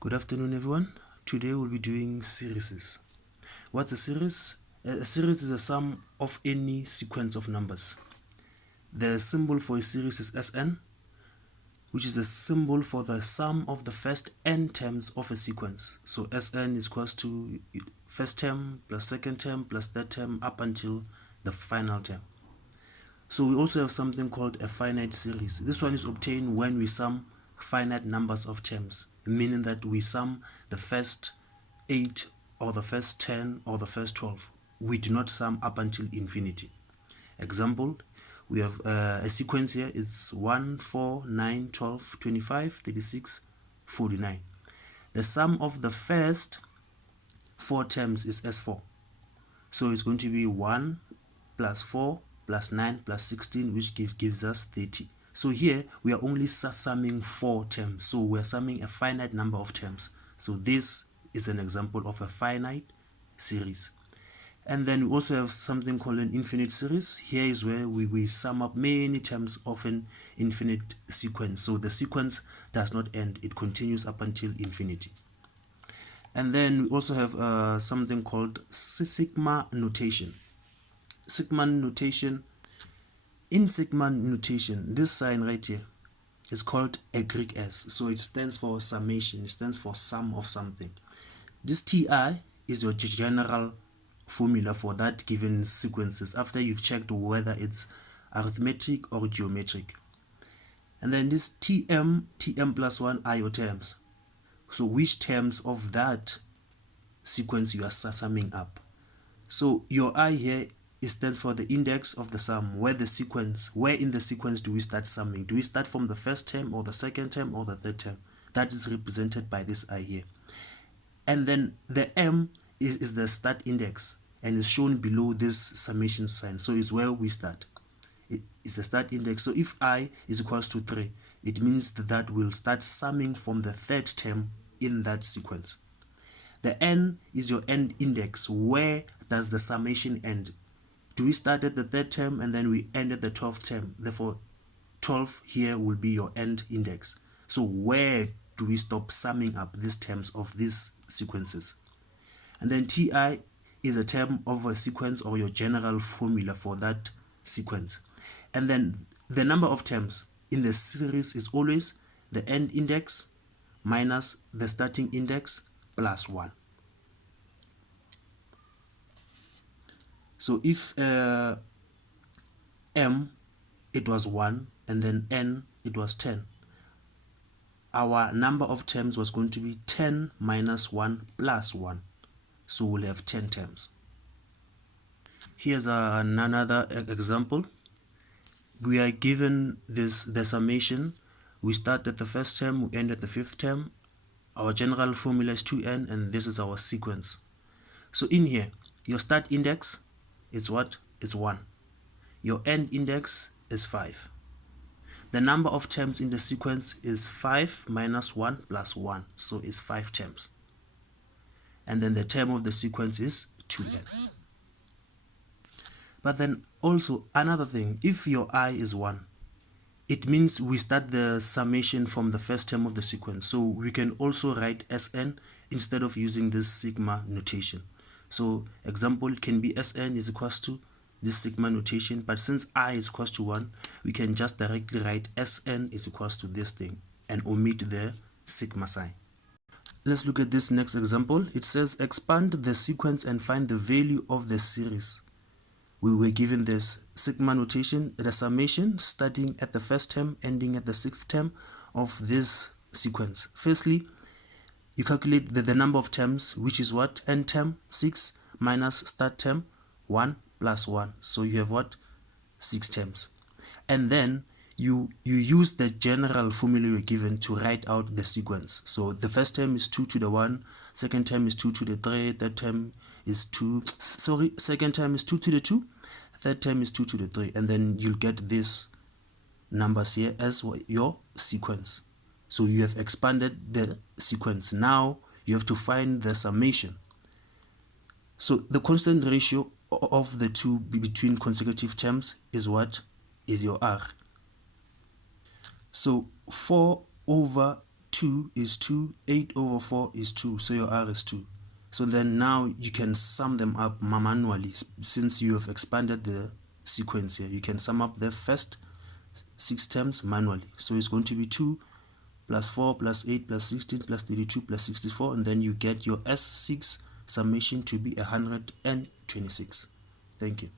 Good afternoon, everyone. Today we'll be doing series. What's a series? A series is a sum of any sequence of numbers. The symbol for a series is Sn, which is a symbol for the sum of the first n terms of a sequence. So Sn is equals to first term plus second term plus third term up until the final term. So we also have something called a finite series. This one is obtained when we sum finite numbers of terms, meaning that we sum the first 8 or the first 10 or the first 12. We do not sum up until infinity. Example, we have a sequence here. It's 1, 4, 9, 12, 25, 36, 49. The sum of the first 4 terms is S4. So it's going to be 1 plus 4 plus 9 plus 16, which gives us 30. So here we are only summing 4 terms. So we are summing a finite number of terms. So this is an example of a finite series. And then we also have something called an infinite series. Here is where we sum up many terms of an infinite sequence. So the sequence does not end. It continues up until infinity. And then we also have something called sigma notation. Sigma notation. In sigma notation, this sign right here is called a Greek S. So it stands for summation. It stands for sum of something. This Ti is your general formula for that given sequences after you've checked whether it's arithmetic or geometric. And then this Tm plus 1 are your terms. So which terms of that sequence you are summing up. So your I here, it stands for the index of the sum, where in the sequence do we start summing? Do we start from the first term or the second term or the third term? That is represented by this I here. And then the M is the start index and is shown below this summation sign. So it's where we start. It is the start index. So if I is equals to 3, it means that we'll start summing from the third term in that sequence. The N is your end index. Where does the summation end? Do we start at the third term and then we end at the 12th term? Therefore, 12 here will be your end index. So where do we stop summing up these terms of these sequences? And then Ti is a term of a sequence or your general formula for that sequence. And then the number of terms in the series is always the end index minus the starting index plus 1. So if M it was 1 and then N it was 10, our number of terms was going to be 10 minus 1 plus 1. So we'll have 10 terms. Here's another example. We are given the summation. We start at the first term, we end at the 5th term. Our general formula is 2n, and this is our sequence. So in here, your start index is what? It's 1. Your end index is 5. The number of terms in the sequence is 5 minus 1 plus 1. So it's 5 terms. And then the term of the sequence is 2n. But then also another thing, if your I is 1, it means we start the summation from the first term of the sequence. So we can also write Sn instead of using this sigma notation. So example can be Sn is equals to this sigma notation, but since I is equals to 1, we can just directly write Sn is equals to this thing and omit the sigma sign. Let's look at this next example. It says expand the sequence and find the value of the series. We were given this sigma notation, the summation starting at the first term, ending at the 6th term of this sequence. Firstly, you calculate the number of terms, which is what? End term, 6, minus start term, 1 plus 1. So you have what? 6 terms. And then you use the general formula you're given to write out the sequence. So the first term is 2 to the 1, second term is 2 to the 3, third term is 2, second term is 2 to the 2, third term is 2 to the 3, and then you'll get these numbers here as your sequence. So you have expanded the sequence. Now you have to find the summation. So the constant ratio of the two between consecutive terms is what? Is your R. So 4 over 2 is 2, 8 over 4 is 2, so your R is 2. So then now you can sum them up manually. Since you have expanded the sequence here, you can sum up the first 6 terms manually. So it's going to be 2 plus 4 plus 8 plus 16 plus 32 plus 64, and then you get your S6 summation to be 126. Thank you.